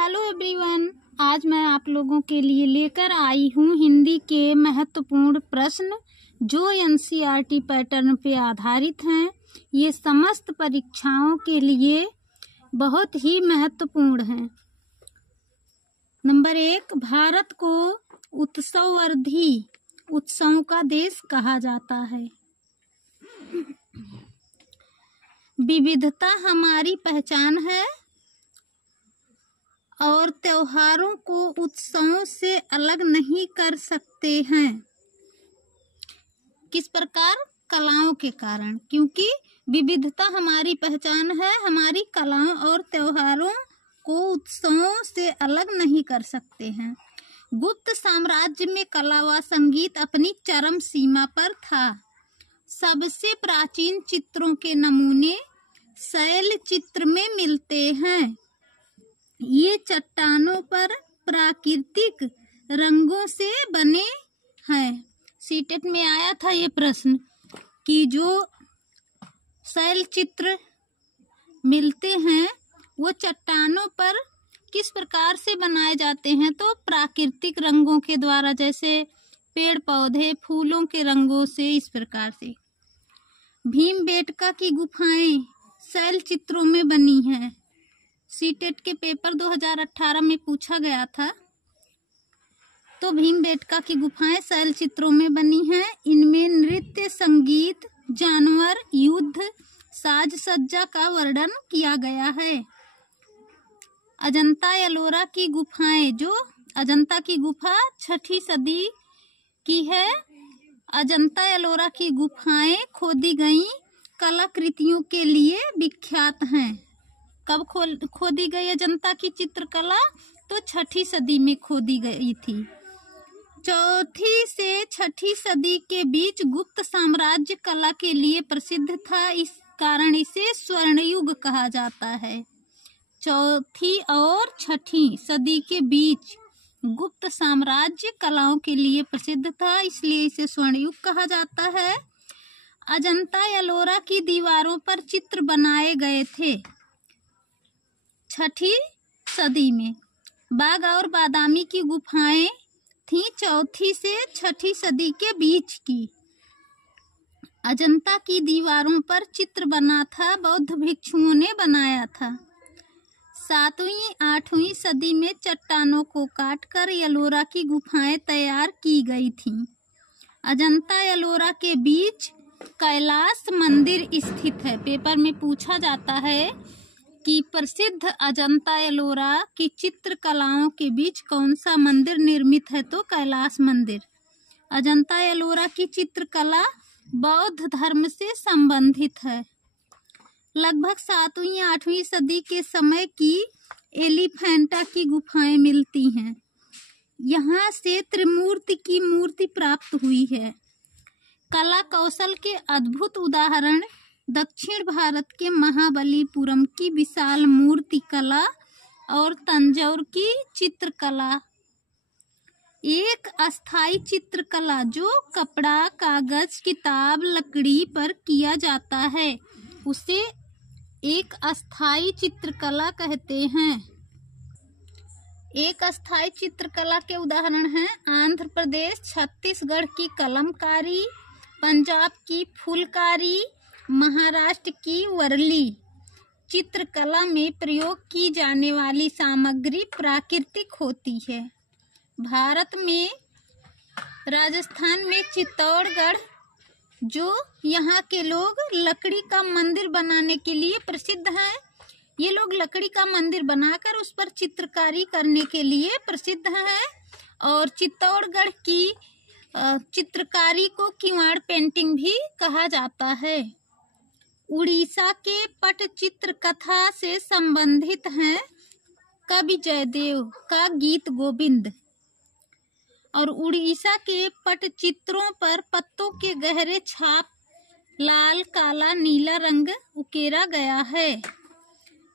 Hello everyone, आज मैं आप लोगों के लिए लेकर आई हूँ हिंदी के महत्वपूर्ण प्रश्न जो एनसीईआरटी पैटर्न पे आधारित हैं। ये समस्त परीक्षाओं के लिए बहुत ही महत्वपूर्ण हैं। नंबर 1, भारत को उत्सवर्धी उत्सवों का देश कहा जाता है। विविधता हमारी पहचान है और त्योहारों को उत्सवों से अलग नहीं कर सकते हैं। किस प्रकार? कलाओं के कारण, क्योंकि विविधता हमारी पहचान है। हमारी कलाओं और त्योहारों को उत्सवों से अलग नहीं कर सकते हैं। गुप्त साम्राज्य में कला व संगीत अपनी चरम सीमा पर था। सबसे प्राचीन चित्रों के नमूने शैल चित्र में मिलते हैं। ये चट्टानों पर प्राकृतिक रंगों से बने हैं। सीटेट में आया था ये प्रश्न कि जो शैल चित्र मिलते हैं वो चट्टानों पर किस प्रकार से बनाए जाते हैं, तो प्राकृतिक रंगों के द्वारा, जैसे पेड़ पौधे फूलों के रंगों से, इस प्रकार से। भीमबेटका की गुफाएं शैल चित्रों में बनी हैं। सीटेट के पेपर 2018 में पूछा गया था। तो भीमबेटका की गुफाएं शैल चित्रों में बनी हैं। इनमें नृत्य, संगीत, जानवर, युद्ध, साज सज्जा का वर्णन किया गया है। अजंता एलोरा की गुफाएं, जो अजंता की गुफा 6ठी सदी की है। अजंता एलोरा की गुफाएं खोदी गई कलाकृतियों के लिए विख्यात हैं। कब खोदी गई अजंता की चित्रकला? तो 6ठी सदी में खोदी गई थी। 4ठी से 6ठी सदी के बीच गुप्त साम्राज्य कला के लिए प्रसिद्ध था। इस कारण इसे स्वर्ण युग कहा जाता है। 4ठी और 6ठी सदी के बीच गुप्त साम्राज्य कलाओं के लिए प्रसिद्ध था, इसलिए इसे स्वर्ण युग कहा जाता है। अजंता एलोरा की दीवारों पर चित्र बनाए गए थे 6ठी सदी में। बाघ और बादामी की गुफाएं थी 4ठी से 6ठी सदी के बीच की। अजंता की दीवारों पर चित्र बना था, बौद्ध भिक्षुओं ने बनाया था। 7वीं 8वीं सदी में चट्टानों को काटकर एलोरा की गुफाएं तैयार की गई थीं। अजंता एलोरा के बीच कैलाश मंदिर स्थित है। पेपर में पूछा जाता है कि प्रसिद्ध अजंता एलोरा की चित्रकलाओं के बीच कौन सा मंदिर निर्मित है, तो कैलाश मंदिर। अजंता एलोरा की चित्रकला बौद्ध धर्म से संबंधित है। लगभग 7वीं 8वीं सदी के समय की एलिफेंटा की गुफाएं मिलती हैं। यहाँ से त्रिमूर्ति की मूर्ति प्राप्त हुई है। कला कौशल के अद्भुत उदाहरण दक्षिण भारत के महाबलीपुरम की विशाल मूर्ति कला और तंजौर की चित्रकला। एक अस्थाई चित्रकला जो कपड़ा, कागज, किताब, लकड़ी पर किया जाता है, उसे एक अस्थाई चित्रकला कहते हैं। एक अस्थाई चित्रकला के उदाहरण हैं आंध्र प्रदेश, छत्तीसगढ़ की कलमकारी, पंजाब की फुलकारी, महाराष्ट्र की वर्ली। चित्रकला में प्रयोग की जाने वाली सामग्री प्राकृतिक होती है। भारत में राजस्थान में चित्तौड़गढ़, जो यहाँ के लोग लकड़ी का मंदिर बनाने के लिए प्रसिद्ध हैं। ये लोग लकड़ी का मंदिर बनाकर उस पर चित्रकारी करने के लिए प्रसिद्ध हैं। और चित्तौड़गढ़ की चित्रकारी को किवाड़ पेंटिंग भी कहा जाता है। उड़ीसा के पटचित्र कथा से संबंधित हैं कवि जयदेव का गीत गोविंद। और उड़ीसा के पटचित्रों पर पत्तों के गहरे छाप लाल, काला, नीला रंग उकेरा गया है।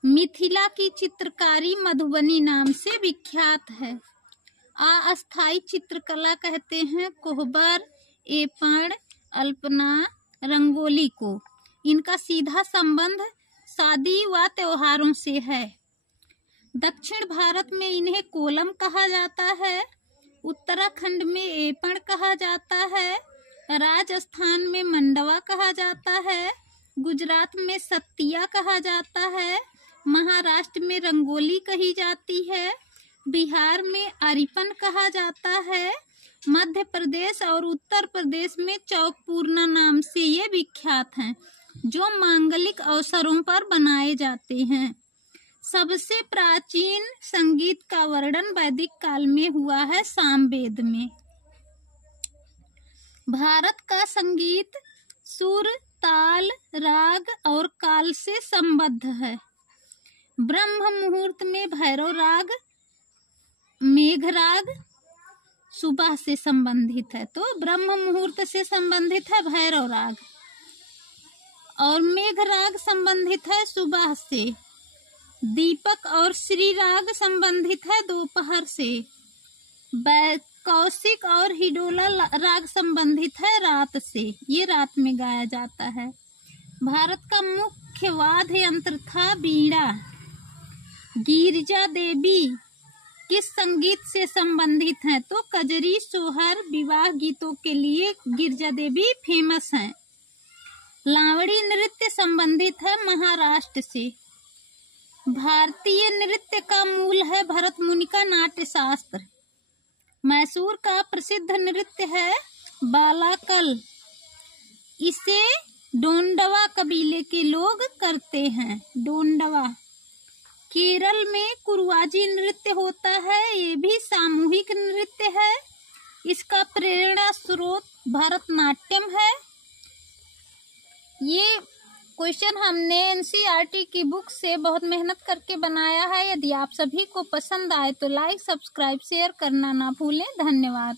मिथिला की चित्रकारी मधुबनी नाम से विख्यात है। अस्थाई चित्रकला कहते हैं कोहबर, एपण, अल्पना, रंगोली को। इनका सीधा संबंध शादी व त्योहारों से है। दक्षिण भारत में इन्हें कोलम कहा जाता है। उत्तराखंड में एपण कहा जाता है। राजस्थान में मंडवा कहा जाता है। गुजरात में सत्तिया कहा जाता है। महाराष्ट्र में रंगोली कही जाती है। बिहार में अरिपन कहा जाता है। मध्य प्रदेश और उत्तर प्रदेश में चौकपूर्णा नाम से ये विख्यात हैं, जो मांगलिक अवसरों पर बनाए जाते हैं। सबसे प्राचीन संगीत का वर्णन वैदिक काल में हुआ है, सामवेद में। भारत का संगीत सुर, ताल, राग और काल से संबद्ध है। ब्रह्म मुहूर्त में भैरव राग, मेघ राग सुबह से संबंधित है, तो ब्रह्म मुहूर्त से संबंधित है भैरव राग, और मेघ राग संबंधित है सुबह से। दीपक और श्री राग संबंधित है दोपहर से। कौशिक और हिडोला राग संबंधित है रात से, ये रात में गाया जाता है। भारत का मुख्य वाद्य यंत्र था वीणा। गिरिजा देवी किस संगीत से संबंधित हैं? तो कजरी, सोहर, विवाह गीतों के लिए गिरिजा देवी फेमस हैं। लावड़ी नृत्य संबंधित है महाराष्ट्र से। भारतीय नृत्य का मूल है भरत मुनि का नाट्य शास्त्र। मैसूर का प्रसिद्ध नृत्य है बालाकल। इसे डोंडवा कबीले के लोग करते हैं। डोंडवा। केरल में कुरुआजी नृत्य होता है, ये भी सामूहिक नृत्य है। इसका प्रेरणा स्रोत भरतनाट्यम है। ये क्वेश्चन हमने एनसीईआरटी की बुक से बहुत मेहनत करके बनाया है। यदि आप सभी को पसंद आए तो लाइक, सब्सक्राइब, शेयर करना ना भूलें। धन्यवाद।